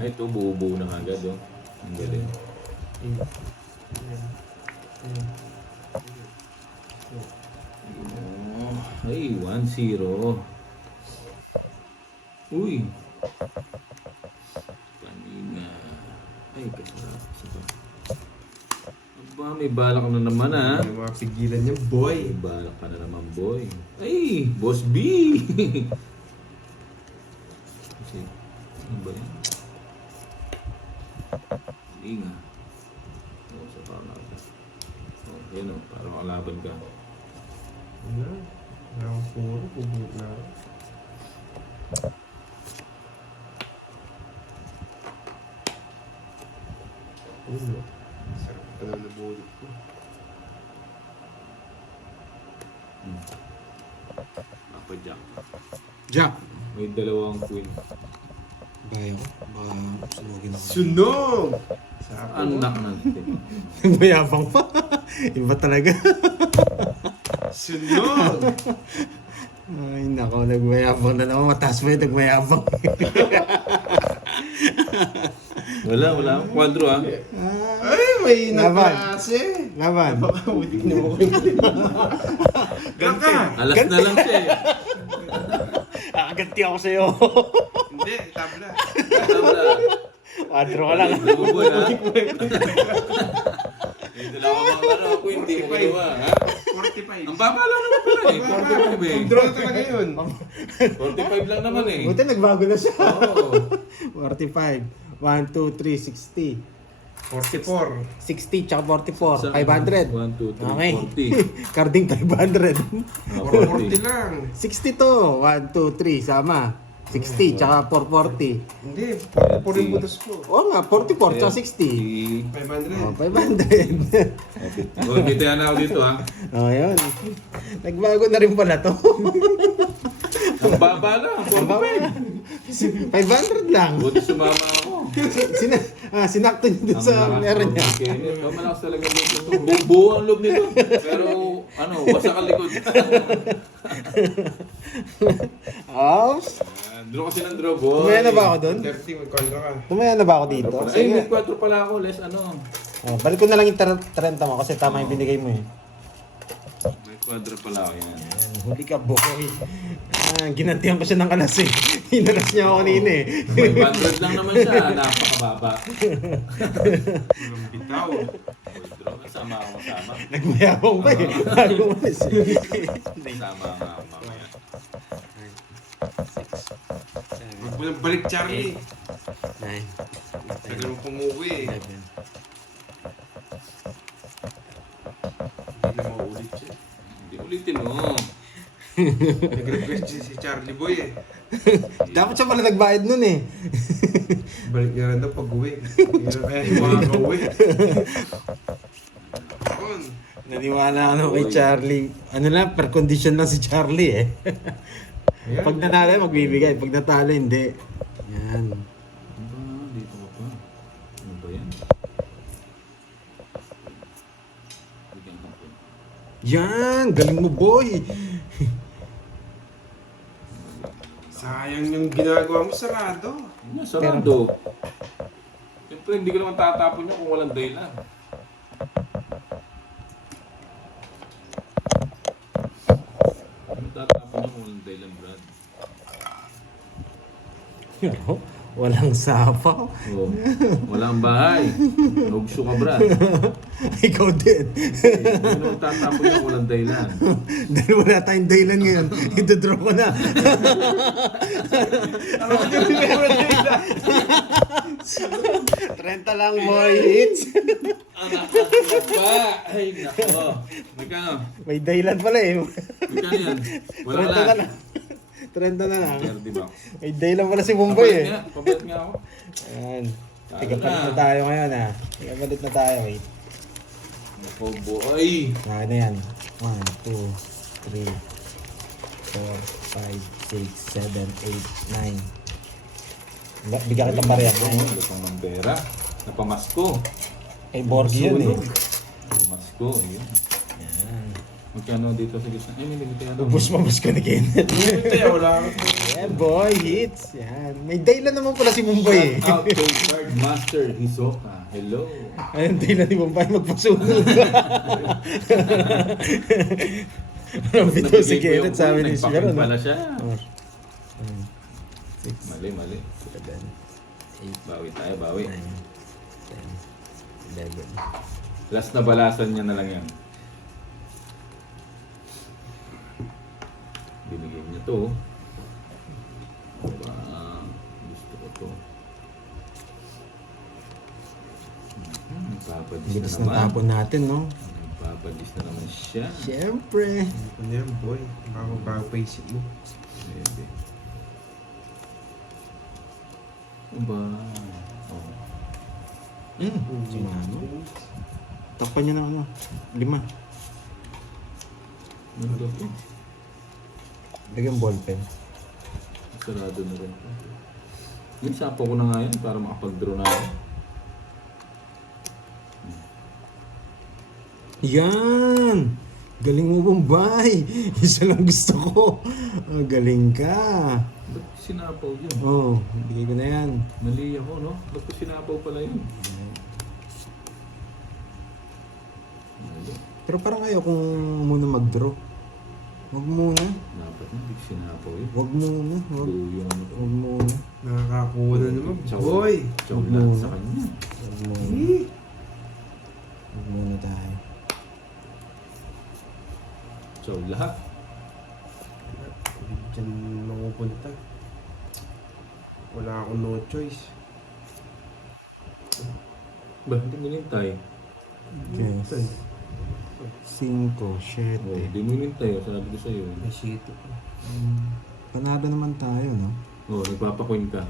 Ay, ito, buo-buo na agad, oh. Ang galing. Oh, ay, 1-0. Uy. Kanina. Ay, kasarap. Aba, may balak na naman, ha? May mga pigilan niya, boy. May balak ka na naman, boy. Ay, Boss B! Kasi, ano ba yan? Hindi nga. Oo, sa parang oh, yan o, parang kalaban ka. Ano? Wala akong puro, pubuot na ako. Ulo. Sarap ka na nabulot ko. Papa Jack. Jack! May dalawang queen. Bayo ko. Baka sunugin ako. Sunog! Sarap Anak natin. Mayabang pa. Iba talaga. Sunog! Ay, nako. Nagmayabang na naman. Mataas pa yung nagmayabang. Wala akong kwadro, ha? Ay, may Laban. nagklase. Laban. Baka utik na mo kayo. Ganti. Alas na lang siya, eh. Akaganti ako sa'yo. Hindi, tabla. Tabla. Wadro ka lang. Lubo, ha? May dalawang mga queen, di mo ginawa, ha? 45. Ang baba lang naman pala, eh. 45, eh. Draw talaga yun. 45 lang naman, eh. Buti nagbago na siya. Oo. 45. 1, 2, 3, 60. 44. 60 tsaka 44. 500. 1, 2, 3, Okay. 40. Carding 500. 440 lang. 60 to. 1, 2, 3. Sama. 60 tsaka 440. Hindi, 44 yung butas ko. Oo nga, 44 tsaka 60. 500. Oh, 500. Oh, dito yan ako dito, ha? Oh, yun. Nagbago na rin pala to. Ang baba lang. Ang baba. 500 lang. Buti sumama ako. Sinakto niyo dun sa meron niya. Oh, malakas talaga dito. Buo ang loob nito. Pero, ano, wasak ang likod. Ops. Draw kasi ng draw, boy. Tumaya na ba ako dun? 30, magkontra ka. Tumaya na ba ako dito? Ay, may Sige. 4 pala ako. Less ano. Oh, balik ko na lang yung 30 mo kasi tama yung binigay mo eh. May 4 pala ako yan. Ayan, huli ka, boy. Ginantihan ko siya ng alas eh. Hinalas niya ako kanina eh. 500 lang naman siya. Napakababa. Walang bitaw. Draw, kasama ako kasama. Nagmayabang pa eh. Bago umalis eh. Kasama nga ako mamaya. 6, Huwag mo nang balik, Charlie. 9, Tagal mo pumuwi. 11. Hindi na mauulit siya. Hindi ulitin mo. Nag-request si Charlie Boy eh. Dapat siya pala nagbayad nun eh. Balik niya rin daw pag uwi. Hindi na kaya yung mga kauwi. On. Naniwala ako kay Charlie. Ano lang, per condition lang si Charlie eh. Ayan. Pag nanalo, magbibigay. Pag natalo, hindi. Yan. Dito ka pa. Ano ba yan? Bigyan ka po. Yan! Galing mo, boy! Sayang yung ginagawa mo sarado. Ano, sarado. Siyempre, hindi ko naman tatapon yun kung walang dahilan. Hindi tatapon yun kung walang dahilan, Brad. Walang sapaw. Oh, walang bahay. Nugso ka, Brad. Ikaw din. Hindi naman tatapon yun kung walang dahilan. Dahil wala tayong dahilan ngayon, ito-draw ko na. Ano ba yung meron nila? 30 lang, boy. Hits. Anak ka pa! Ay, nako. Magkano? May dahilan pala eh. Magkano yan? Wala 30 na lang. lang. 30 na lang. 30 bucks. May dahilan pala si Mumboy eh. Papalit nga ako. Ayan. Talo Tigapalit na. na tayo ngayon ah. Tigapalit na tayo. Wait. Nako, boy. Ano yan? 1, 2, 3, 4, 5, 6, 7, 8, 9. Bigyan kita pareha. Lutong ng pera. Napamasko. Ay, Borgi yun eh. Napamasko, yun. Yan. Magkano dito sa gitna? Ay, may limit yan. Ubus ka ni Kenneth. Kaya wala ako. Yeah, boy, hits. Yan. May dahilan naman pala si Mumbai eh. Shout out to Card Master Hisoka. Hello. Ayun, dahilan ni Mumbai magpasunog. Bitaw si Kenneth, sabi ni Sir. Nagpakin pala siya. 6, Mali, mali. 7, 8, Bawi tayo, bawi. 9, 10, 11. Last na balasan niya na lang yan. Binigyan niya to. Diba? Gusto ko to. Nagpapadis na Bilis ng naman. tapon natin, no? Nagpapadis na naman siya. Siyempre. Ano yan, boy? Bago pa isip mo. Maybe. Diba? Oh. Sumano. Takpan niya ng ano. 5. Ano to? Lagyan ballpen. Sarado na rin. Yung sapo ko na nga yan para makapag-draw na ako. Yan! Galing mo, Bombay! Isa lang gusto ko. Ah, galing ka. Ba't sinapaw yun? Oh, bigay ko na yan. Mali ako, no? Ba't ko sinapaw pala yun? Mali. Pero parang ayaw kung muna mag-draw. Wag muna. Dapat na, hindi ko sinapaw yun. Wag muna. Yung ano to. Wag muna. Nakakakuha na naman, Chow. boy. Chow lahat sa kanya. Wag muna. Wag muna tayo. Chow lahat. Diyan mapupunta. Wala akong no choice. Ba, hindi mo nintay. Yes. 5, 7. Oh, hindi mo nintay. Sabi ko sa'yo. May shit. Panalo naman tayo, no? Oh, nagpapakoin ka.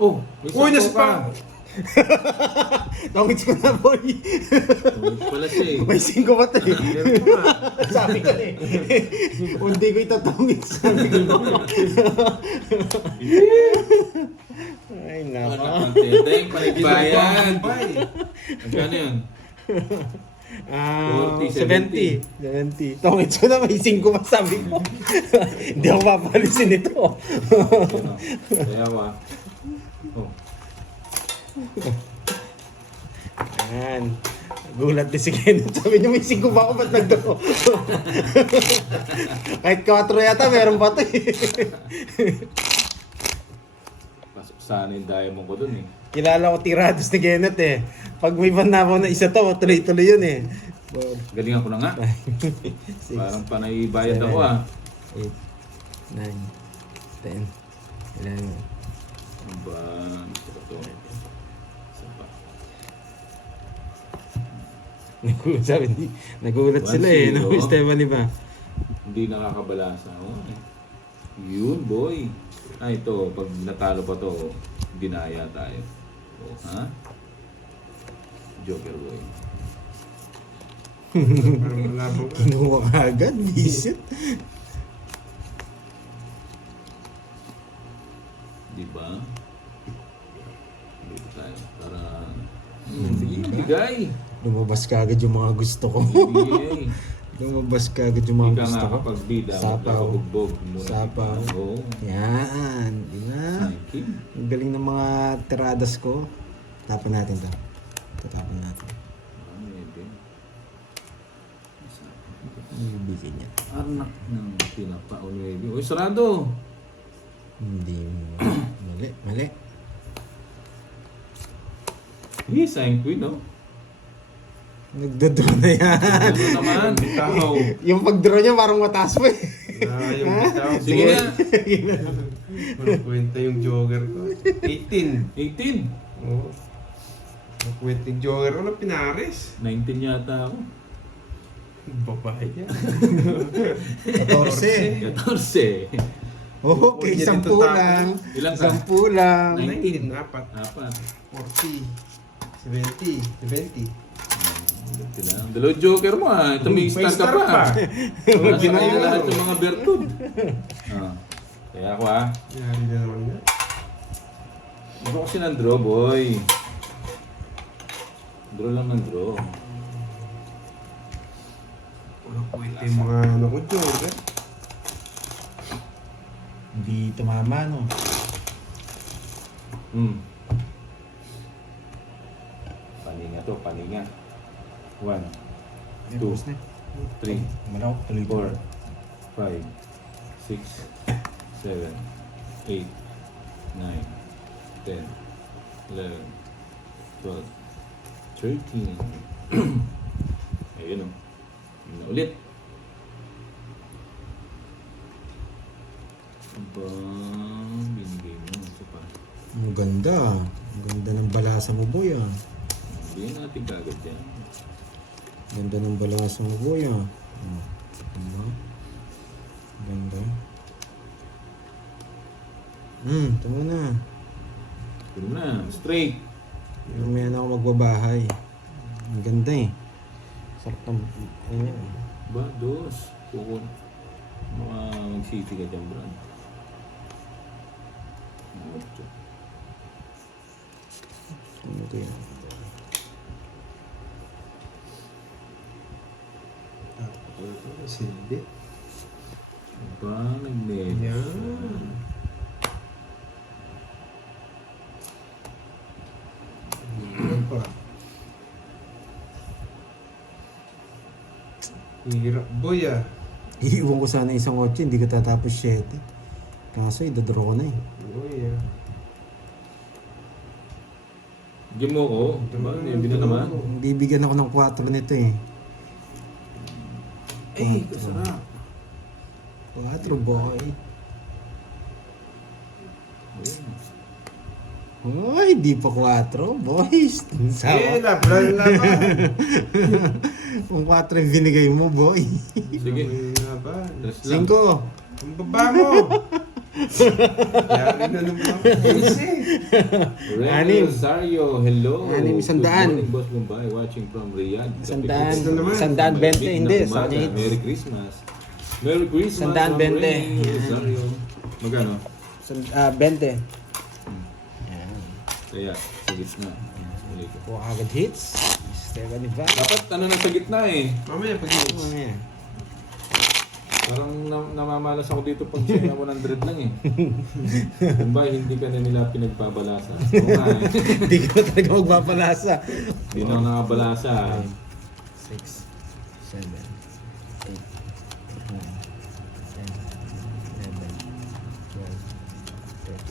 Oh, may Uy, sapaw naspa! Tongits ko na, boy! Oh, pala siya eh. May 5 pa to eh. Meron ko nga. Sabi ko eh. Hindi ko itatongits. Sabi ko. Ay, Ano nako. ang teteng, paligbayan. Boy. Magkano yun? 70. 70. Tongits ko na, may 5 pa sabi ko. Hindi ako papalisin ito. Kaya ba? Oh. Ayan. Gulat din si Kenneth. Sabi niya may 5 pa ako, ba't nagdo? Kahit 4 yata, meron pa ito eh. Pasok sana yung diamond ko dun eh. Kilala ko tirados ni Kenneth eh. Pag may panabo na isa to, tuloy-tuloy yun eh. Galingan ko na nga. 6, Parang panay bayad ako ah. 8, 9, 10, 11. Ano ba? Gusto ko to. Isa pa. Nagulat sila eh. 1-0. No, Stephanie ba? Hindi nakakabalasa. Oh. Yun boy. Ah ito, pag natalo pa to, dinaya tayo. Oh, ha? Joker boy. Parang malabo ka. Kinuha ka agad, visit. Diba? Dito tayo. Para... Sige, bigay. Lumabas ka agad yung mga gusto ko. Bigay. Lumabas ka agad yung mga Ika gusto nga ko. kapag bida, Sapaw. magpapabugbog muna. Sapaw. Oo. Yan. Di ba? Thank you. Ang galing ng mga tiradas ko. Tapon natin to. Tatapon natin. Ah, maybe. Ibigay niya. Anak ng pinapa o maybe. Uy, sarado! Hindi mo. Mali. Yes, I'm queen, no? Nagdodraw na yan. Ano naman? Ikaw. Yung pag-draw niya parang mataas pa eh. Yung bitaw. Sige boy. na. Walang kwenta yung jogger ko. 18. 18. Oo. Walang kwenta yung jogger ko na pinares. 19 yata ako. Babae yan. 14. 14. Okay, Uy, 10 dito lang. Ilan ka? 10 lang. 19, apat. Apat. 40. 70. 70. Dalawang joker mo ah. Ito may star ka pa. Nasa kanya lahat yung mga bertud. Ah. Kaya ako ah. Yari na naman nga. Gusto ko si Nandro, boy. Draw lang ng draw. Wala po ito yung mga ano ko dyan. Eh. Hindi tumama, no? Paninga to, paninga. 1, Ay, 2, bukas na. 3, Malawak, tuloy 4, 5, 6, 7, 8, 9, 10, 11, 12, 13. Ayun o. Yun na ulit. Aba, binigay mo. Isa pa. Ang ganda. Ang ganda ng balasa mo, boy, ah. Hindi natin kagad yan. Ganda ng balasa mo, boy, ah. Oh, diba? Ganda. Tama na. Yun na. Straight. Mamaya na ako magbabahay. Ang ganda eh. Sarap ng... Ayan. Ba, dos. Kukun. Mag-city ka dyan, Brad. Ano ito yun? Silbi. Ba, nag-medyo. Yan. Yan pa. Hirap boy ah. Iiwan ko sana isang 8, hindi ko tatapos 7. Kaso idodraw ko na eh. Boy ah. Game mo ko. Diba? Maybe na naman. Bibigyan ako ng 4 nito eh. Eh, kasarap. 4 boy. Ayun. Ay, di pa 4 boys. Eh, Sawa. labran laban. Kung 4 yung binigay mo boy. Sige. Laban. Rest lang. 5. Ang baba mo. Yari na naman ako. Easy. Rene Anim. Rosario, hello. 600. Good morning, Boss Mumbai, watching from Riyadh. 120, hindi. Sa kanya ito. Merry Christmas. Merry Christmas. 120. from Rene Rosario. Magkano? 20. Yan. Kaya, sa gitna. Ulit ko. Kung agad hits. 75. Dapat ano na sa gitna eh. Mamaya pag Ano yan? Parang namamalas ako dito pag siya 100 lang eh. Kumba, hindi ka na nila pinagbabalasa. Oo nga eh. Hindi ka na talaga magpapalasa. Hindi na ako nakabalasa. 6, 7, 8, 9, 10, 11, 12, 13,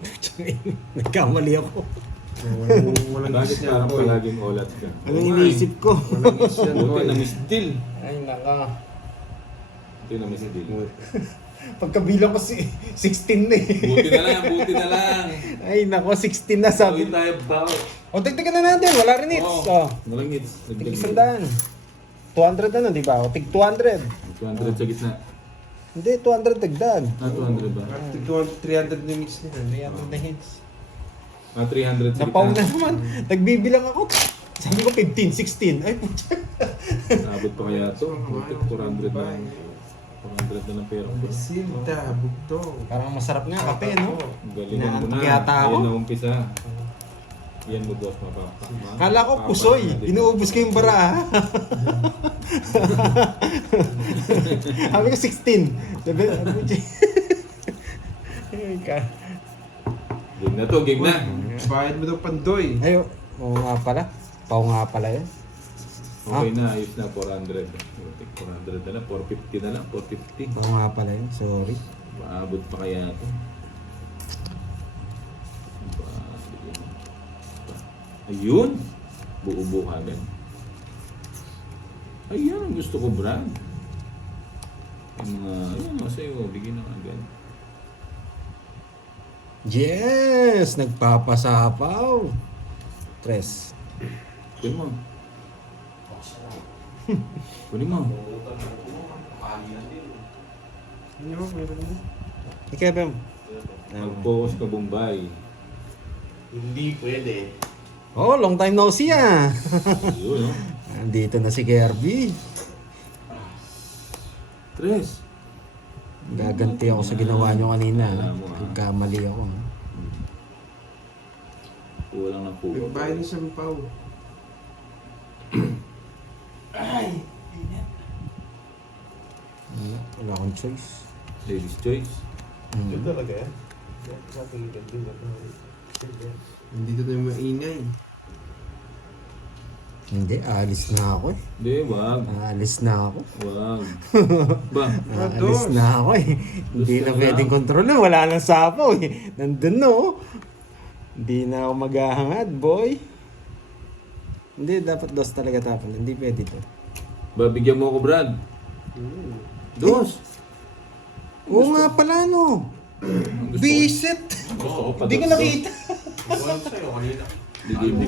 14. Nagkamali ako. walang Bakit isyan parang boy. palaging olat ka? Ano iniisip ko? Walang isyan Buti boy. na misdil. Ay, naka. Buti na misdil. Pagkabilang ko si 16 na eh. Buti na lang, buti na lang. Ay, nako, 16 na sabi. Sabi tayo bao. O, dagdagan na natin. Wala rin hits. Oo, Oh, walang hits. tig 100. 200 ano, di ba? O, tig 200. 200 sa gitna. Hindi, 200 dagdag. 200 ba? 300 na mix nila. 300 na hits. 300 sa Napaw na gitna. naman. Nagbibilang ako. Sabi ko 15, 16. Ay, putya. Abot pa kaya ito? 400 na. 400 na ng pera ko. Bisilda, bugtong. Parang masarap nga kape, no? Galingan mo na. Inaantok yata ako. Ayan na umpisa. Yan mo, boss. Kala ko pusoy. Inuubos ko yung bara, ha? Sabi ko 16. Sabi ko, ay, Game na to, game na. Bayad mo daw pandoy. ay, oo nga pala. Pao nga pala yan. Okay na, ayos na, 400. 400 na lang, 450 na lang, 450. Oo nga pala yan. Sorry. Maabot pa kaya ito. Ayun! Buo-buo agad. Ayun, ang gusto ko, Brad. Yung mga, ayun, sa'yo, bigyan na agad. Yes! Nagpapasapaw. 3. Kunin mo. Kunin mo. Hindi mo, meron mo. Ikaw, Bem. Mag-focus ka, Bombay. Hindi pwede. Oh, long time no see, ah. Ayun, no? Nandito na si Kirby. 3. Gaganti ako sa ginawa nyo kanina. Alam mo, ah. Pagkamali ako. Kulang ng kuha. Nagbayad ng sampaw. Wala akong choice. Ladies' choice. Yun talaga yan. Sabi ko din. Hindi to tayo maingay. Hindi, aalis na ako eh. Hindi, wag. Aalis na ako. Wag. Ba? Aalis na ako eh. Hindi na ka pwedeng lang. kontrolin. Wala nang sapaw eh. Nandun no. Hindi na ako maghahangad, boy. Hindi, dapat dos talaga tapon. Hindi pwede to. Ba, bigyan mo ako, Brad. Dos. Oo nga pala no. Bisit! Gusto ko pa Hindi ko dos. nakita. Ito lang sa'yo kanina. Bigyan mo.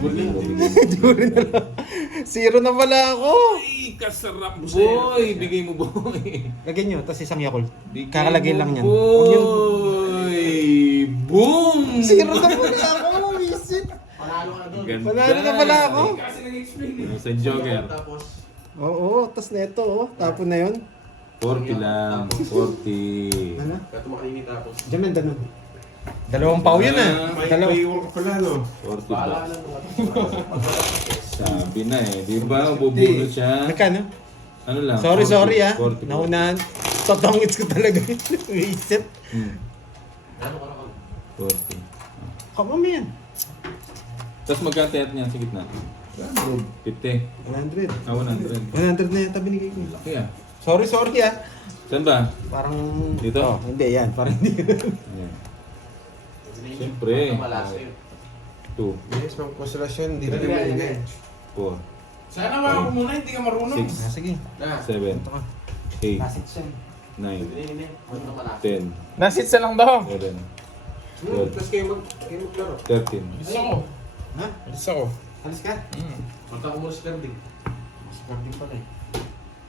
Zero na pala ako. Ay, kasarap, boy. Bigay mo, boy. Lagyan nyo, tapos isang Yakult. Bigay Kakalagay mo, lang yan. Huwag yung... boy. Boom! Zero na pala ako. Bisit! Panalo ka na doon. Ganda. Panalo na pala ako. Kasi nag-explain eh. Sa Joker. Tapos, Oo, tapos neto oh. Tapon na yun. 40 lang. 40. Ano? kato makanini tapos. Diyan man, danon. Dalawang pao yun ah. May Dalawa. iwan ka pala, no? 40 Bahala ba? na. Sabi na eh. Di ba? Bubunot siya. Magkano? Ano lang? Sorry 40, ah. 40. Naunahan. Totongits ko talaga yun. Isip. Ano ka na? 40. Kama mo yan. Tapos magkatayat niya sa gitna. 50. 100. Ah, 100. 100 na yata binigay ko. Laki ah. Sorry ah. Saan ba? Parang... Dito? Oh, hindi yan. Parang hindi. Ayan. Siyempre. Malasa yun. 2, Yes, pang konsolasyon. Hindi na tayo maingay. 4, Sana ba ako muna, hindi ka marunong. 6, Ah, sige. 7, Ito ka. 8, Basit siya. 9, Hindi, ano na malasa. 10, Nasit sa lang daw. 11, Tapos kayo maglaro. 13. Alis ako. Ha? Alis ako. Alis ka? Punta ko muna sa Sterling. Masipag din pala eh.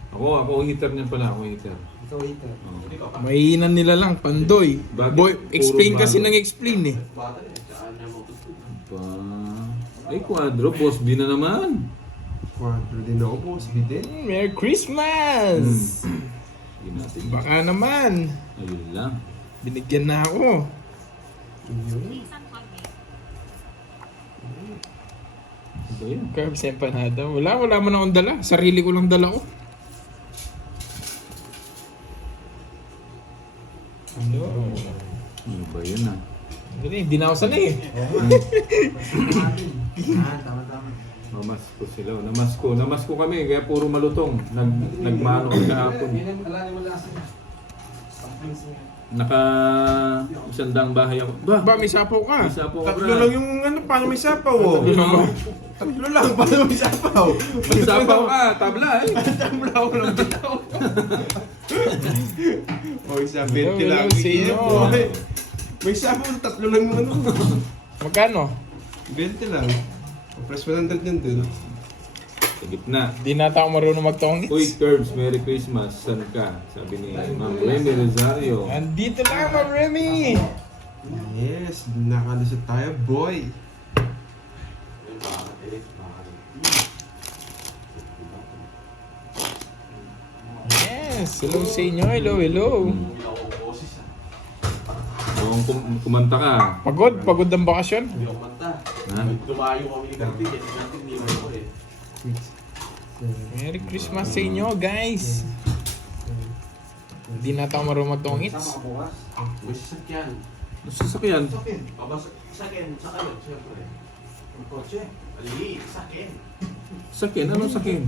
Ako heater niya pala. Ako heater. Ikaw ito. Oh. Hindi ka pa. Mahihinan nila lang, pandoy. Bakit? Boy, Puro explain kasi bago. nang explain eh. Bata eh. Tsaka na mo gusto. Pa. Ay, quadro. Boss B na naman. Quadro din ako po. Sige din. Merry Christmas! Hindi natin. Baka naman. Ayun lang. Binigyan na ako. Ito yun. Carbs empanada. Wala man akong dala. Sarili ko lang dala ko. Ano? Ano ba yun ah? Hindi na ako sanay eh. Tama. Namasko sila. Namasko kami. Kaya puro malutong. Nagmano kami kahapon. Naka isandang bahay ako. Ba, may sapaw ka. Isa po Tatlo lang yung ano, paano may sapaw, oh? Tatlo lang, paano may sapaw? May sapaw ka. Tabla eh. Tabla ko lang dito. O, isa, 20 Hello, lang. sino? May sapaw, tatlo lang yung ano. Magkano? 20 lang. O, press 100 yan dun. Sa gitna. Di nata ako marunong magtongits. Uy, Curbs, Merry Christmas. San ka? Sabi ni Ma'am Remy Rosario. Andito lang, Ma'am Remy! Yes, nakalusot tayo, boy. Yung baka, baka. Yes! Hello sa inyo. Hello. Hindi ako boses ah. Kung kumanta ka. Pagod ang bakasyon. Hindi ako manta. Ha? Lumayo kami ni Carti. Kasi natin hindi mo ako eh. Merry Christmas sa inyo, guys! Hindi nata ako marunong magtongits. May sasakyan. Sasakyan. Sasakyan. Sa kayo, siyempre. Ali, sasakyan. Sakyan? Anong sakyan?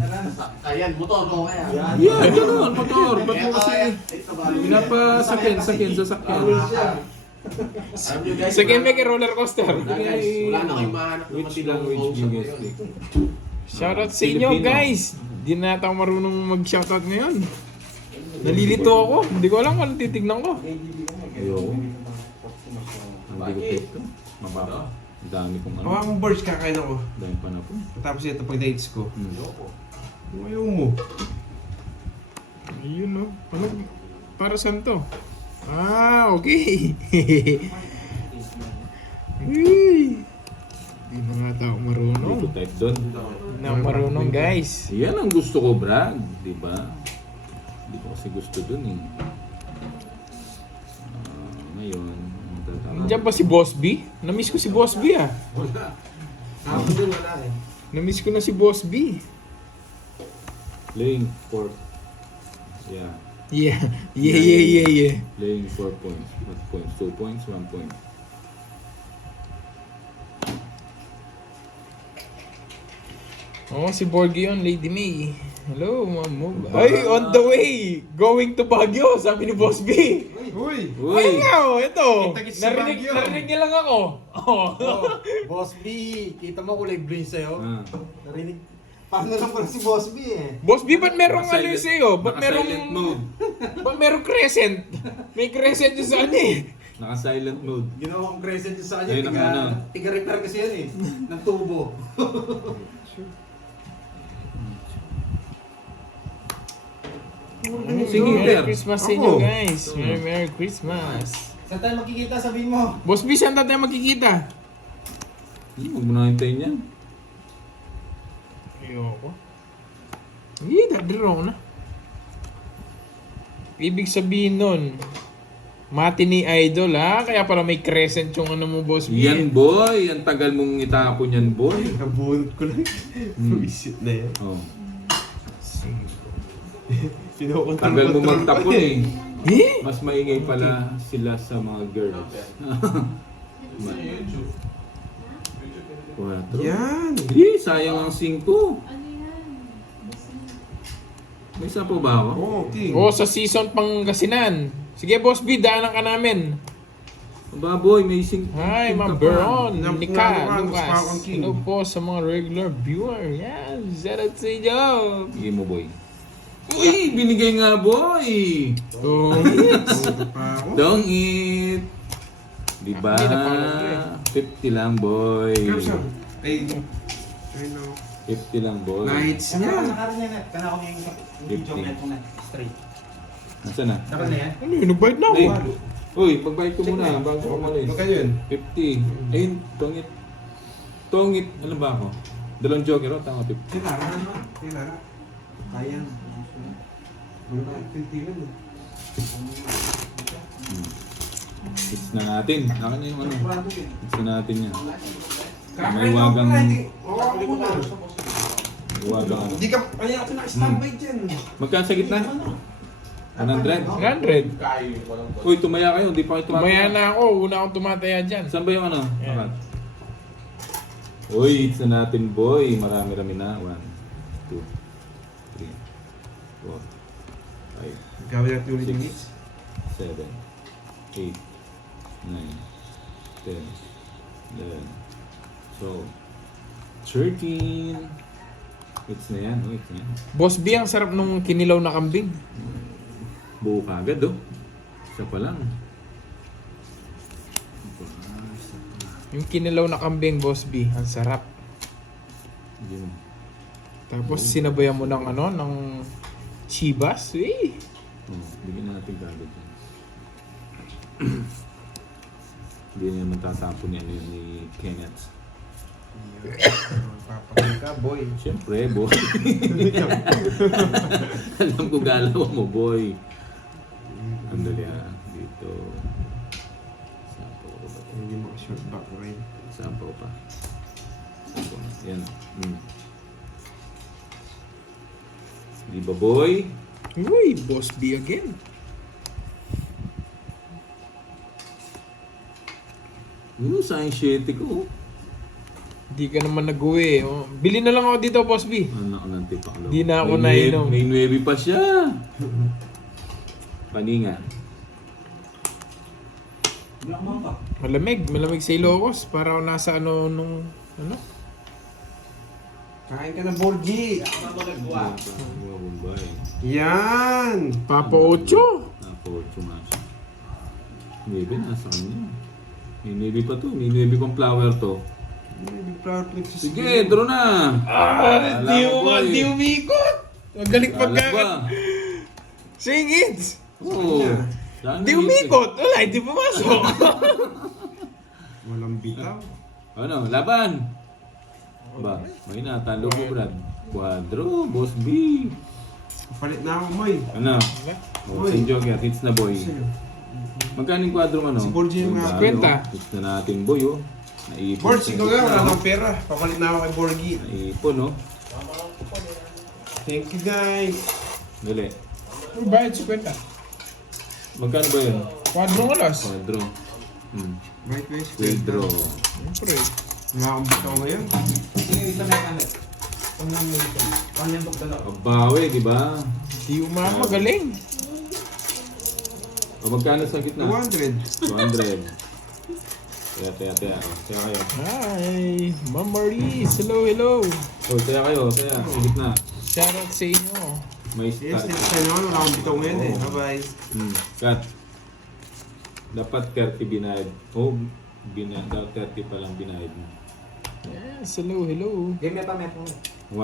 Ayan, motor ko kaya. Yeah, gano'n. Motor. Ba't mo kasi Ito ba? pinapasakyan, sasakyan. Alam nyo guys, Sa game may roller coaster. wala guys, wala na kayong mahanap ng Which matinong language do kausap you guys ngayon. speak? Shoutout sa inyo, Filipino. guys! Di nata ako marunong mag-shoutout ngayon. Nalilito ako. Hindi ko alam kung anong titignan ko. Ayoko. Ang bigot ito. Mababa. Ang dami kong ano. Hawa akong birds, kakain ako. Dami pa na po. Tapos ito pag dates ko. Ayoko. Ayaw mo. Ayun no. Ano? Para saan to? Ah, okay. Uy. Di na nga ako Dito marunong. type doon. Di na ako marunong, guys. Yan ang gusto ko, Brad. Di ba? Hindi ko kasi gusto dun eh. Ngayon, ang tatawag. Nandiyan pa si Boss B? Namiss ko si Boss B ah. Wala. Ako din wala eh. Na-miss ko na si Boss B. Playing 4. Yeah. Yeah. Playing 4 points. What points? 2 points? 1 point. Oh, si Borgie yun, Lady May. Hello, ma'am. Ay, on the way! Going to Baguio, sabi ni Boss B. Uy! Uy! Ay nga, ito. Kita kita sa Baguio. Narinig niya lang ako. Oh. Boss B, kita mo kulay green sa'yo? Ah. Narinig. Paano lang pala si Boss B eh? Boss B, ba't merong ano Naka-silent- yun sa'yo? Ba't naka-silent mode. Ba't merong crescent? May crescent yun sa kanya eh. Naka-silent mode. Ginawa kong crescent yun sa kanya. Ayun ang ano. Tiga-repair kasi yan eh. Ng tubo. Sige, Merry Peter. Christmas sa Ako. inyo guys. Merry Christmas. Saan tayo makikita sabihin mo? Boss B, saan tayo magkikita? Huwag mo na hintayin yan. Ayoko. Hindi, dadiraw na. Ibig sabihin nun, matinee idol ha? Kaya pala may crescent yung ano mo, Boss B. Yan boy, ang tagal mong itapon yan boy. Nabunod ko lang. Visit na yan. Oh. Kinukontrol Tagal mo magtapon eh. Eh? Mas maingay pala sila sa mga girls. Quatro. Yan! Eh, sayang ang 5. May isa po ba ako? Oo, King. O, sa season Pangasinan. Sige, Boss B, daanan ka namin. Baboy, may 5. Hi, Ma'am Beron, Nam- Nika, nam- Lucas. nam- king. Hello po sa mga regular viewer. Yes, shout out sa inyo. Sige mo boy. Uy, binigay nga boy. Oh, Pa ako. Don't eat. Diba? Hindi na pa 50 lang boy. Kapsam. Ay, ay no. 50 lang boy. Nights niya. Nakaroon yan. Kana ko yung Fifteen. joke na straight. Nasaan na? Nakaroon na yan? ano yun, nag-bite na ako. Ay, uy, pag-bite ko muna bago ka umalis. Magkano yun? 50. Ayun, tongit. Tongit, ano ba ako? Dalawang joker, oh, tama 50. Tilara na. Tilara. Kaya. Wala, tintilan eh. Hits na natin. Akin na yung ano. Hits na natin yan. May Kakain ako wagang... na, hindi. Oo, ako muna. Wagang ano. Hindi ka, kaya ako naka-standby dyan. Magkano sa gitna? 100. 100. Uy, tumaya kayo. Hindi pa kayo tumaya. Tumaya na ako. Una akong tumataya dyan. Saan ba yung ano? Yan. Akat. Uy, hits na natin boy. Marami-rami na. 1, 2, 3, 4, 5, Gawin natin ulit yung 6, hits. 7, 8, 9, 10, 11, 12, 13. Hits na yan. Hits na yan. Boss B, ang sarap nung kinilaw na kambing. Buo ka agad oh. Isa pa lang. Yung kinilaw na kambing, Boss B, ang sarap. Yun. Tapos sinabayan mo ng ano, ng chibas. Eh. Oh, bigyan natin kagad yan. Hindi na naman tatapon yan yun ni Kenneth. Papakita ka, boy. Siyempre, boy. Alam ko galaw mo, boy. Andali ah. Dito. Sapo ko ba? Hindi mo short back rin. Sapo pa. Sapo na. Yan. Di ba, boy? Uy, Boss B again. Sayang shitty ko. Di ka naman nag-uwi. Oh. Bili na lang ako dito, Boss B. Anak ng tipaklo. Di na ako May nainom. May 9 pa siya. Paninga. Malamig sa Ilocos. Para ako nasa ano, nung, ano? Kain ka na, Borgie. Wow, Bombay. Yan! Papa Ocho. Ako, sumasya. 9 nasa kanya. May 9 pa to. May 9 pang flower to. May flower plate sa Sige, draw na. Alam ko, boy. Di umikot. Magaling Alam ba? pagka... Singits. Oo. Saan Di na umikot. Wala, di pumasok. Walang bitaw. Ano, laban. Ba, may natalo ko, Brad. Quadro, Boss B. Palit na ako, Moy. Ano? Oh, Boy. si Joker, hits na boy. Sa'yo. Magkano yung quadro mo, no? Si Borgie yung mga Yung kwenta. Hits na natin, boy, oh. Naipon. Board, ikaw nga, wala akong pera. Papalit na ako kay Borgie. Naipon, no? Thank you guys. Dali. Bayad 50. Magkano ba yun? Quadro alas. Quadro. Right, guys. Quadro. Siyempre. Wala akong bitaw ngayon. Pabawi, di ba? Di umamagaling. O magkano sa gitna? 200. 200. Taya. Taya kayo. Hi, Ma'am Maurice. Hello. O, taya kayo. Taya. Sa gitna. Shoutout sa inyo. May Yes, start. next time naman, wala akong bitaw ngayon eh. Bye-bye. Cut. Dapat 30 binayad. O, dapat 30 pa lang binayad mo. Yes, hello. Game pa, may po. 1,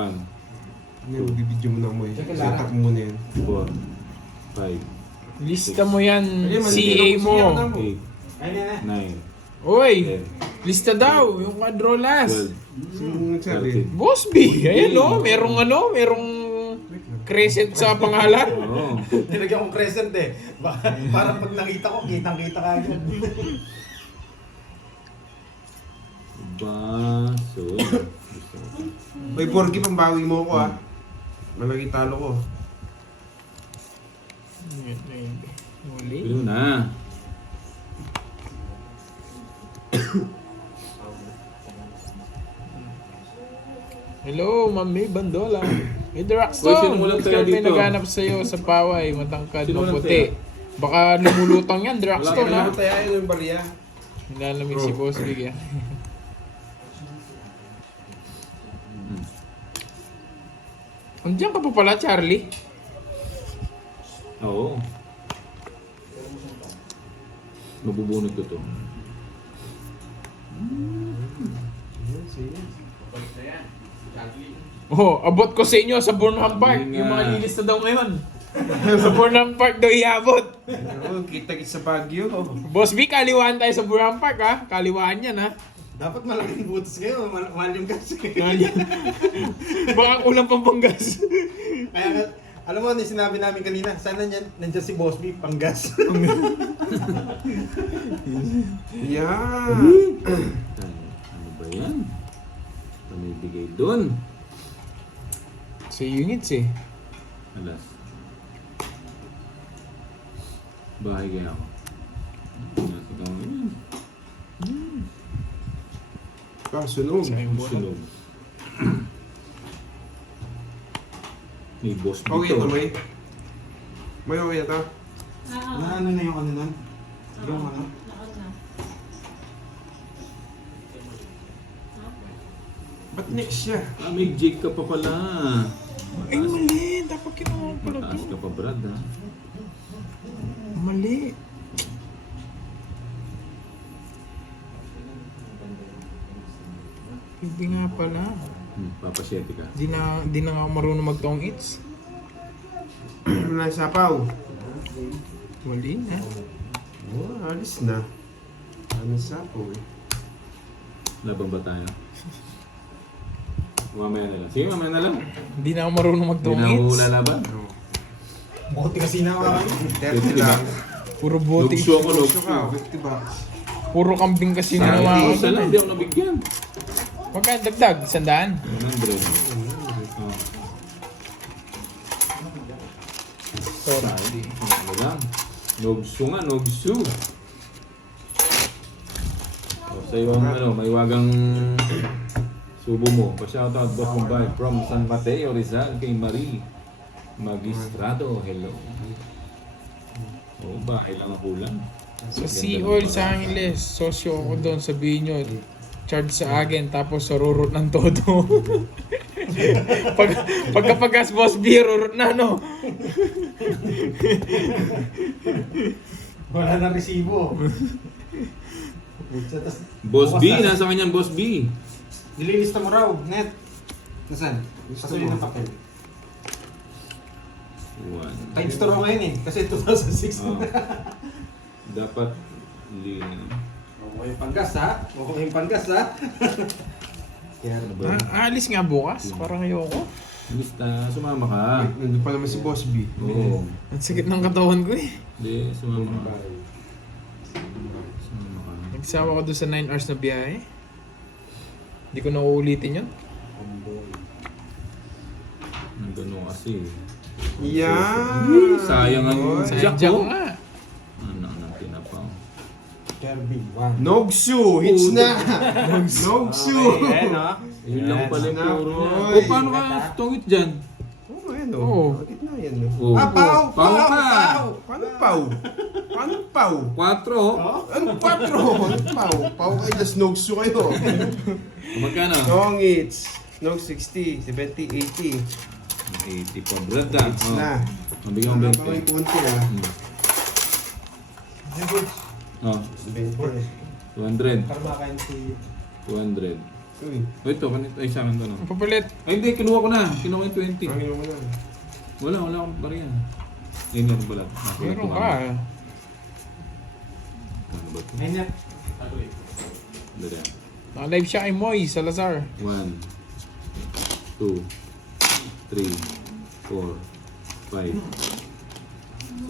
Ngayon, bibidyo mo na mo eh. Set up mo muna yan. 4, 5, Lista mo yan, Ayun, CA mo. 8, Ayun na. 9, Oy, 10, lista daw, yung quadro last. 12, Sino nagsabi? 13. Boss B, ayan o, merong crescent sa pangalan. Oo. Nilagyan kong crescent eh. Parang pag nakita ko, kitang-kita ka agad. Baso. May Borgie, pambawi mo ako ah. Malaki talo ko. Muli. Yun na. Hello, Ma'am May Bandola. Hey, The Uy, Rockstone. sino walang taya May dito? naghanap sa'yo sa paway, matangkad, Sino walang maputi. Baka lumulutang yan, The Wala Rockstone ka ha. Ano tayo yung bariya? Hinalamig si Boss Big yan. Andiyan ka pa pala, Charlie. Oo. Mabubunod ko to. Oh, abot ko sa inyo sa Burnham Park. Yun Yung nga. mga lilista daw ngayon. Sa Burnham Park daw iabot. Oo, kita-kita sa Baguio. Boss B, kaliwaan tayo sa Burnham Park ha. Kaliwaan yan ha. Dapat malaking butos ngayon, mahal yung gas. Baka kulang pang panggas. Kaya nga, alam mo, yung sinabi namin kanina, sana nandiyan si Boss B, panggas. Yan. Ano ba yan? Pamibigay dun. Sa units eh. Alas. Bahay kaya ako. Nasa kami yan. Sunog. Sunog. May boss Okay dito. ito, may. May okay ito. Na ano na yung ano nun? Yung ano? Ba't next siya? Ah, may jig ka pa pala. Ay, mali. Dapat kinuha ko pala Mataas to. ka pa, Brad, ha? Mali. Hindi nga pala. Papasyete ka. Di na nga ako marunong magtong its. Nasapaw. Mali na. Oh, alis na. Ano sapaw eh. Laban ba tayo? Mamaya na lang. Sige, mamaya na lang. Di na ako marunong Hindi magtong na ako its. lalaban. Buti kasi na ako. 30 lang. Puro buti. Lugso ako, Gusto lugso. ka, 50 bucks. Puro kambing kasi Ay, ginawa ko. isa lang, hindi ako nabigyan. Magkano dagdag? 100? 100. Oh. Sorry. Ano lang? Nogso nga, nogso. O, sa iyo ang ano, may wagang subo mo. Pa-shoutout Boss Bombay from San Mateo, Rizal, kay Marie Magistrado. Hello. Oh, bahay lang ang kulang. Sa Sea Oil sa Angeles, sosyo ako doon, sabihin nyo, charge sa akin, tapos sururot ng todo. Pagkapagas boss B, rurot na no. Wala na resibo. Boss B, nasa kanyang Boss B. Nililista mo raw, net. Nasaan? Gusto Pasulin mo. ng papel. 1. Times 2 raw ngayon eh, kasi 2006 Oh. na. Dapat Oo, yung panggas ha? Oo, yung panggas ha? Kaya ano ba? Aalis nga bukas, parang ayoko. Basta, sumama ka. Nandun pa naman si Boss B. Oo. Ang sakit ng katawan ko eh. Hindi, sumama ka. Sumama ka. Nagsawa ko doon sa 9 hours na biyahe. Hindi ko na uulitin yun. Ang gano'n kasi. Yan! Sayang ang Sayang jack jack ko. nga. Ano ang tinapaw? Kirby, 1. Nogsu! Hits na! Nogsu! Ayan, oh. Yun lang pala yung Yes na, puro niya. boy. O paano ka tungit dyan? Oo, ayan o. Oo. Bakit na yan o? Oo. Ah, pau! Pau Pau! ka. Pau! Paano pau? Paano pau? 4. Ano 4? Ano pau? Pau kayo, just Nogsu kayo. Magkano? Nong hits. Nog 60, 70, 80. 80 pa. Brad ah. Hits na. Mabigyan mo Ano pa may 20. punti ah. Oh, 20. 200. Para makain si... 200. Uy, O ito, kanito. Ay, sa akin to no. Papalit. Ay, hindi. Kinuha ko na. Kinuha ko yung 20. ang ino mo na. Wala akong bariya. Yun yan pala. Meron ka. Ano ba ito? Ganyan. Dali. Naka-live siya kay Moy Salazar. 1, 2, 3, 4, 5,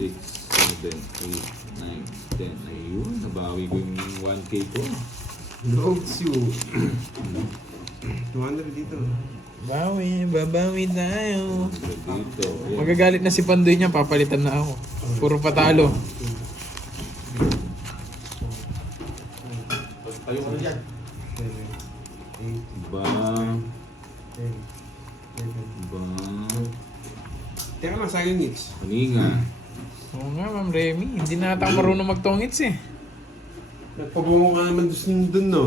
6, 7, 8, 9, 10. Ayun, nabawi ko yung 1K ko. Nogsu. 200 dito. Babawi tayo. Dito. Ayan. Magagalit na si Pandoy niya, papalitan na ako. Puro patalo. Tayo mo na dyan. 7, 8, Ba, 10, 11. ba, Teka lang, sayang hits. kaninga. Oo nga, Ma'am Remy. Hindi na ata ako marunong magtongits eh. Nagpabungo ka naman dun, no?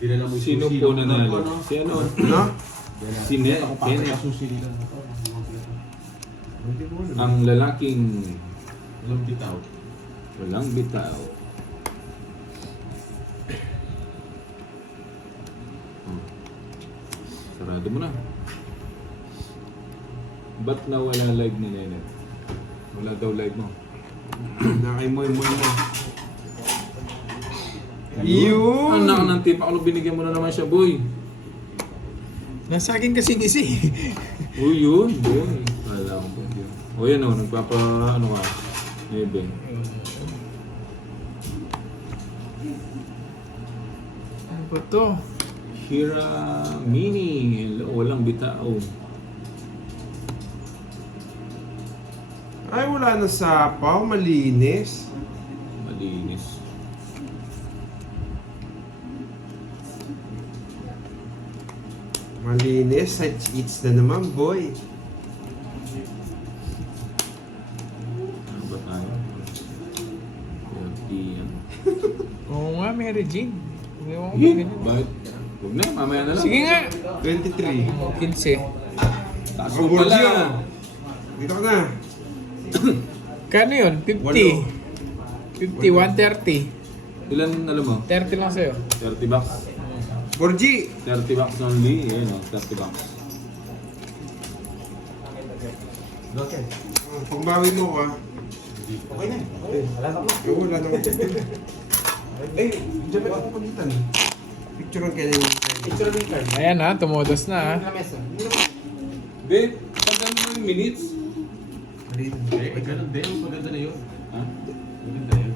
Dinala mo yung Sino susi, po no? nanalo? Si ano? No? Si Net. Kenneth. Hindi mo alam. Ang lalaking Walang bitaw. walang bitaw. Hmm. Sarado mo na. Ba't nawala live ni Nenet? Wala daw live mo. Nakimoy-moy mo. Ang Yun! naka ng tip. Ako binigyan mo na naman siya, boy. Nasa akin kasi ngisi. Uy, yun, boy. Wala akong po yun. O yan o, nagpapa, ano ka, Nebe. Ano ba to? Hira Mini. Hello, walang bitaw. Ay, wala na sapaw. Malinis. Malinis. Malinis. It's na naman, boy. Ano ba tayo? 30, ano? Oo nga, Mary Jane. Hindi ako Hit? ganyan. Bakit? Huwag na, mamaya na lang. Sige nga. 23. 15. Taas Ang mo pala. Borgio. Dito ka na. Kano yun? 50. 50, 130. Ilan alam mo? 30 lang sa'yo. 30 bucks. Borgi! 30 bucks only. Ayan o, 30 bucks. Okay. Pagbawi mo ka. Okay na. Wala na. Eh, dyan may kapagitan. Picture ang kailan yung Picture ng card. Ayan ha, tumodos na ha. Lamesa. Babe, tandaan mo yung minutes. Eh, ganun din. Maganda na yun. Ha? Maganda yun.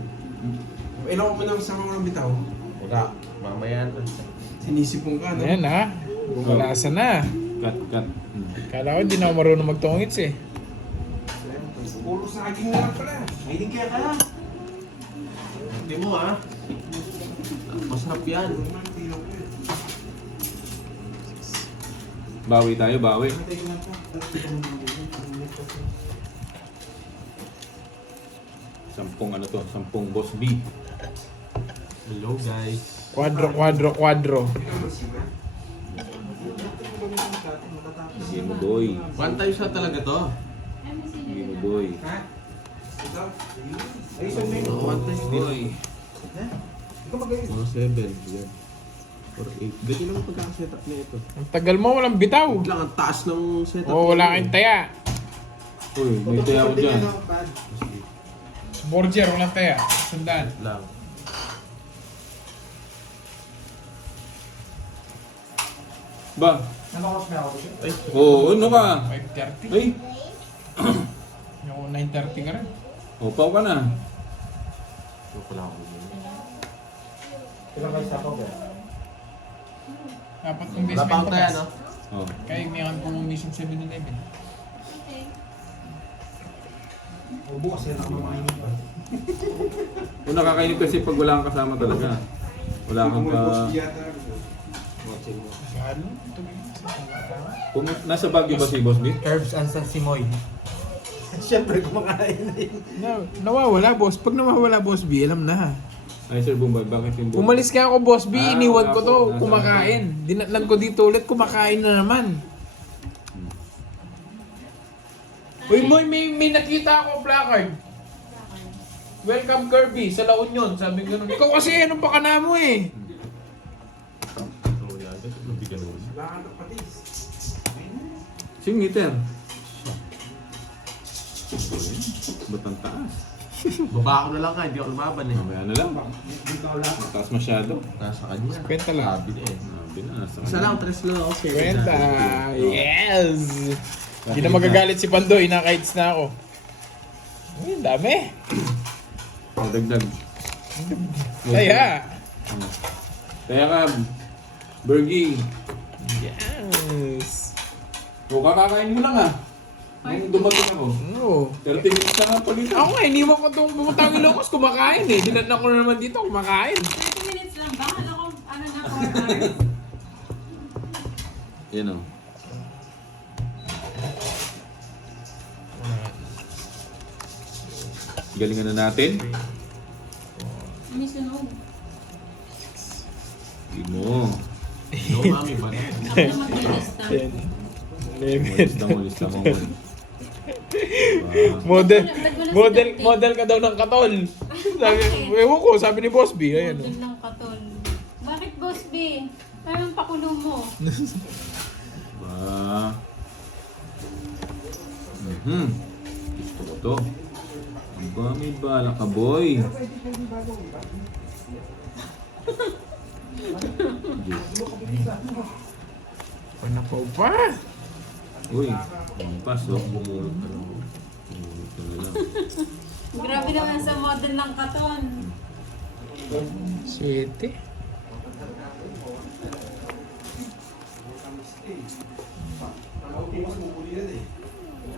Ilan ko mo na sa mga bitaw? Wala. Mamaya na. Sinisipong ka, no? Ayan ha. Bumalasan na. Cut, cut. Kala ko di na ako marunong magtongits eh. Puro saging na lang pala. Ay, di kaya ka. Hindi mo ah. Masarap yan. Bawi tayo, bawi. Sampung ano to? Sampung Boss B. Hello guys. Quadro. Sige mo, boy. One time shot talaga to. Sige mo, boy. One time Boy. Mga 7. Yan. Or 8. Ganyan lang ang pagkakasetup na ito. Ang tagal mo, walang bitaw. Huwag lang ang taas ng setup. Oo, wala kayong taya. Uy, may tayo ako dyan. Borger, walang taya. Sandaan. Lang. Ba? Oo, ano ka? 5:30. Ay, Yung 9:30 ka rin. upaw ka na. Ito pala ako. Dapat Wala investment pa akong pa tayo, gas. no? Oh. Kaya mayroon pong mission 7-Eleven. O bukas yan ako mamainit pa. Kung nakakainip kasi pag wala kang kasama talaga. Wala kang pa... Ano? Tumingin sa tama. Kung nasa Baguio ba si Boss B? Herbs and Simoy. Siyempre, kumakain na yun. Nawawala, boss. Pag nawawala, boss B, alam na. Ay, Sir Bombay, bakit yung Umalis ka ako, boss B. Ah, Iniwan wala ko to. po. Nasa- Kumakain. Dinatnan ko dito ulit. Kumakain na naman. Uy, Moy, may nakita ako placard. Welcome Kirby sa La Union. Sabi ko ganun. Ikaw kasi, anong pakana mo eh? Singiter. Ba't ang taas? Baba ako na lang ka, hindi ako lumaban eh. Mamaya na lang. Mataas masyado. Nasa kanya. Kwenta lang. Sabi na eh. Sabi na, nasa Isa lang, tres lang ako. sir. Kwenta. Yes! Hindi na magagalit si Pandoy. Nakaits na ako. Uy, ang dami. Dagdag. Kaya. Kaya ka, Bergie. Yes. O, kakakain mo lang ah. Nung dumating ako. Oo. 30 minutes na nga palitan. Ako nga, iniwan ko itong bumutang Ilocos, kumakain eh. Dinatnan ko na naman dito, kumakain. 30 minutes lang ba? Ano ko, ano na, 4 hours? Yan o. Galingan na natin. May sunog. Hindi mo. No, mami ba? Ako na maglilista. Lista mo, lista mo. Model ka daw ng katol. Sabi, ewan ko, sabi ni Boss B, ayan. Model ng katol. Bakit, Boss B? Parang pakulo mo. Ba. Gusto ko to. Aba, may bala ka, boy. Panapaw pa. Uy, pampas, oh. Bumulot ka lang. Bumulot ka na lang. Grabe naman sa model ng katon. 7.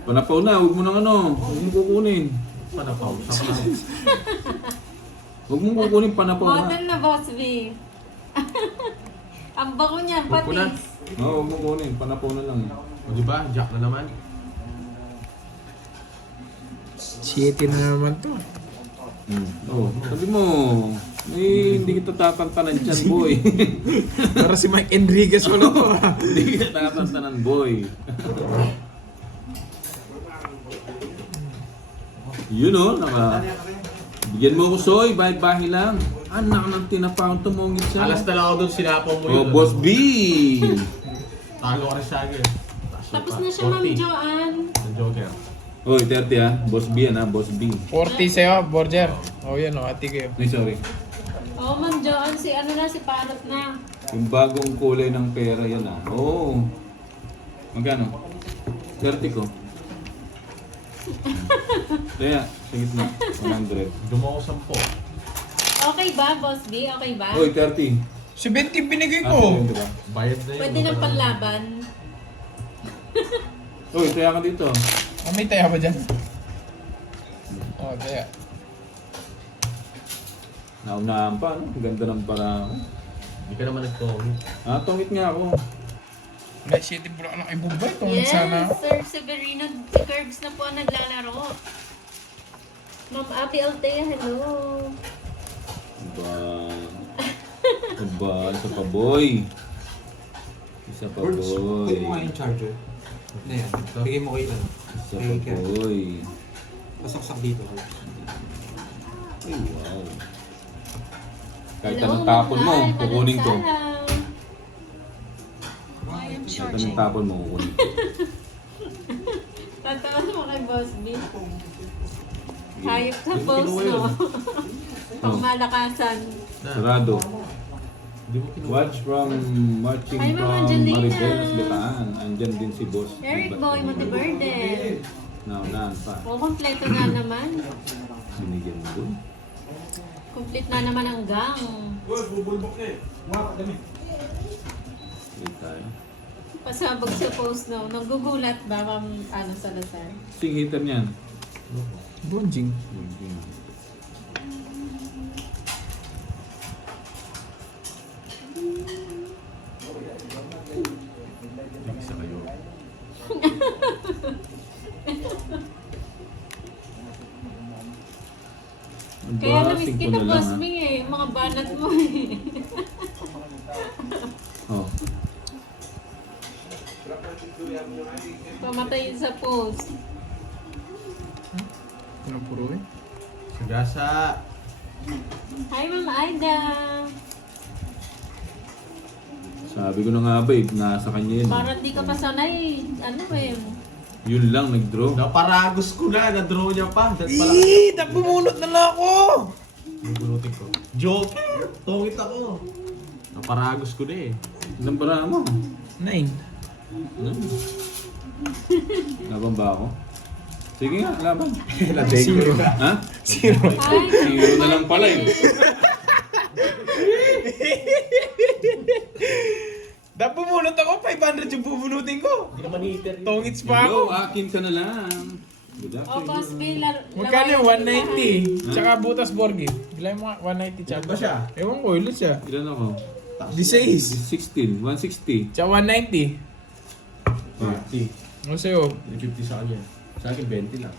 Panapaw na, huwag mo nang ano. Huwag mo kukunin. Panapaw. Saka Huwag mo kukunin panapaw na. Model na, Boss B. Ang bango niyan, Huwag ko na. patis. Oo, huwag mo kukunin. Panapaw na lang. O diba? Jack na naman. 7 na naman to. Oo, sabi mo. Hindi kita tatantanan dyan, boy. Para si Mike Enriquez wala ko. Hindi kita tatantanan, boy. Yun o, bigyan mo ko soy, bahit-bahi lang. Anak ng tinapawang tumungit siya. Alas na lang ako doon, sinapaw mo Oh, yun. Boss B! Talo ka rin sa akin. Tapos na siya, Ma'am Joanne. Sa Joker. Oy, 30 ah. Boss B yan ah, Boss B. 40 sa'yo, Borger. Oh, yan o, ati kayo. Ay, sorry. Oo, Ma'am Joanne, si ano na, si Parot na. Yung bagong kulay ng pera yan ah. Oo. Magkano? 30 ko. Kaya, sa gitna. 100. Gumawa ko 10. Okay ba, Boss B? Okay ba? Oy, 30. 70 binigay Ah, ko. 70 ba? Bayad na yun. Pwede ng panlaban. Oy, kaya ka dito. Oh, may taya ba dyan? Oh, taya. Naunahan pa, no? Ang ganda ng para. Hindi ka naman nag-tawid. Ah, tungit nga ako. May 7 bro, ano kay Bombay? Ito Yes, sana. Sir Severino, si Curbs na po ang naglalaro. Ma'am Ate Altea, hello. Ba. Ba, isa pa boy. Isa pa Birds, boy. pwede mo nga yung charger. Na yan. Bigay mo kay ano. Isa pa boy. Pasaksak dito. Ay, wow. Kahit Hello, anong tapon mo, Ma'am Al, kukunin ko. Salam. Kahit anong tapon mo, kukunin ko. Tatawa mo kay Boss B. Hayop sa post, no? Pangmalakasan. Sarado. Hindi mo kinuha. Watching Hi, Ma'am from Angelina. Maribel, Bataan. Andyan din si Boss. Eric Boy Monteverde. Naunahan pa. O, kompleto na naman. Binigyan mo dun. Complete na naman ang gang. Wait tayo. Pasabog sa post no. Nanggugulat ba, Ma'am Salazar? Sing hitter niyan. Bonjing. Isa kayo. Kaya namiss Basing ko kita, na lang, Boss ha? Ming eh. Yung mga banat mo eh. Oh. Pamatayin sa post. Ano puro eh? Sagasa. Hi, Ma'am Aida. Sabi ko na nga babe, nasa kanya yun. Parang di ka pa sanay. Ano eh. Yun lang, nag-draw. Naparagos ko na. Na-draw niya pa. Dahil pala. Nagbumunot na lang ako! Bubunutin ko. Joke! Tungit ako. Naparagos ko na eh. Ilang bara mo? 9. Laban ba ako? Sige nga, laban. Zero. Ha? Zero. Hi, Zero na lang pala eh. Bumunot ako, 500 yung bubunutin ko. Hindi naman hitter yun. Tongits pa Hello, ako. akin ka na lang. Good Oh, Boss afternoon. Bill. Magkano yung 190? Tsaka butas borgi. Ilan mo 190 tsaka. Ilan ba siya? Ewan ko, ilan siya? Ilan ako? 16. 16, 160. Tsaka 190. 50. Ano sa'yo? 50 sa kanya. Sa akin 20 lang.